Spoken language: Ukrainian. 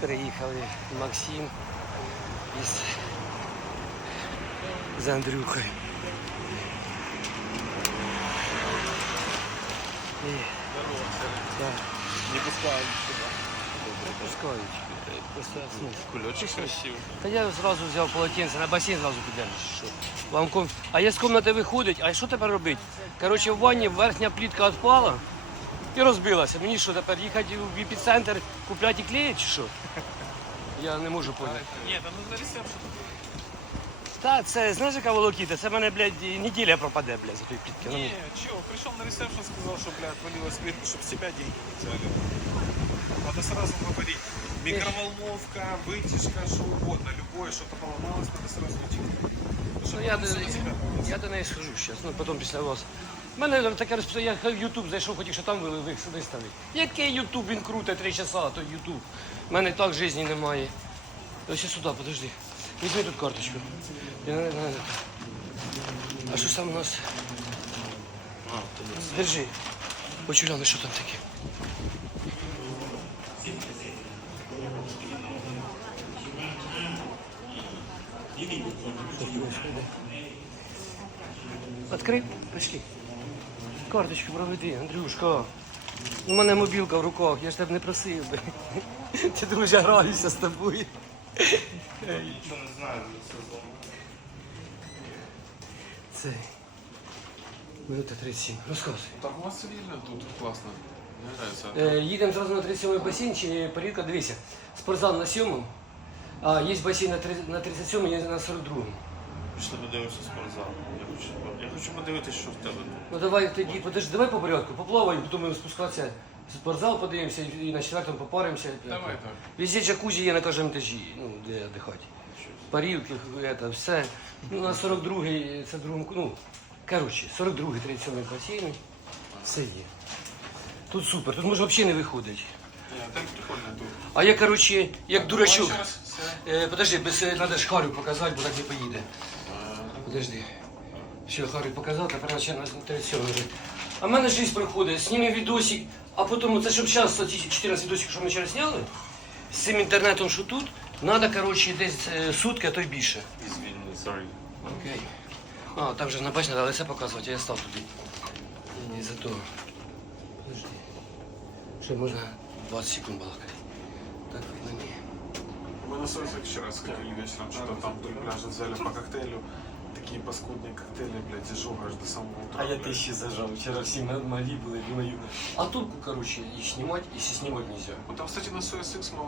Приїхали Максим із з Андрюхою. І, да, Не пускають не пускають. Просто, ну, Кульочок красивий. Та я зразу взяв полотенце, на басейн зразу підемо. Вам ком... А я з кімнати виходить, а що тепер робити? Коротше, в ванні верхня плітка відпала і розбилася. Мені що тепер їхати в епіцентр купляти клеї чи що? Я не можу поняти. Ні, там на ресепшн. Та це знаєш, яка волокіта? Це в мене, блядь, неділя пропаде, блядь, за тої плітки. Ну, Не, чего, пришел на ресепшн, сказал, что, бля, отвалилась плитка, чтобы с себя деньги не взяли. Надо сразу говорить. Микроволновка, вытяжка, что угодно, любое, что-то поломалось, надо сразу идти. Ну, я, до, я до неї схожу зараз, ну потім після вас. У мене таке розпитання, я в Ютуб зайшов, хотів, що там ви- ви- Який Ютуб, він круте, три часа, то Ютуб. У мене так житті немає. Ось сюди, подожди. Візьми тут карточку. А що там у нас? Держи. Хочу глянути, що там таке. Открий, пішли. Карточку проведи, Андрюшка. У мене мобілка в руках, я ж тебе не просив би. Ти я граюся з тобою. Це. Минута 37. Розказуй. Торгова цивільна тут класно. Мені нравится. Е, їдемо зразу на 37 басейн чи порідка, дивися. Спортзал на 7, а є басейн на, 30 на 37 є на 42. Пішли подивимося спортзал. Я хочу, я хочу подивитися, що в тебе тут. Ну давай тоді, подожди, давай по порядку, поплаваємо, потім будемо спускатися. В спортзал подивимося і на четвертому попаримося. Давай так. Везде джакузі є на кожному етажі, ну, де віддихати. Парілки, это, все. Ну, на 42-й, це другому, ну, коротше, 42-й, 37 басейн, все є. Тут супер, тут може взагалі не виходить. Ні, так прикольно тут. А я, коротше, як дурачок. Ще раз. Все. Е, подожди, без, надо ж Харю показати, бо так не поїде. Подожди. Все, Харю показав, тепер на 37 вже. А в мене жизнь проходить, зніми відосик, а потім, це щоб зараз ці 14 відосиків, що ми вчора зняли, з цим інтернетом, що тут, треба, коротше, десь е, сутки, а то й більше. Извини, sorry. Окей. А, там же набачно, але це показувати, я став туди. Ні, не за то. Подожди. Ще можна 20 секунд балакати. Так, видно, ні. Мы на Сойсах вчера сходили вечером, что-то там вдоль пляжа взяли по коктейлю. Такие паскудные коктейли, блядь, дежуга аж до самого утра. А я тысячи зажал, вчера все всі были, думаю. А тут, короче, и снимать, и снимать нельзя. Вот там, кстати, на Сикс мы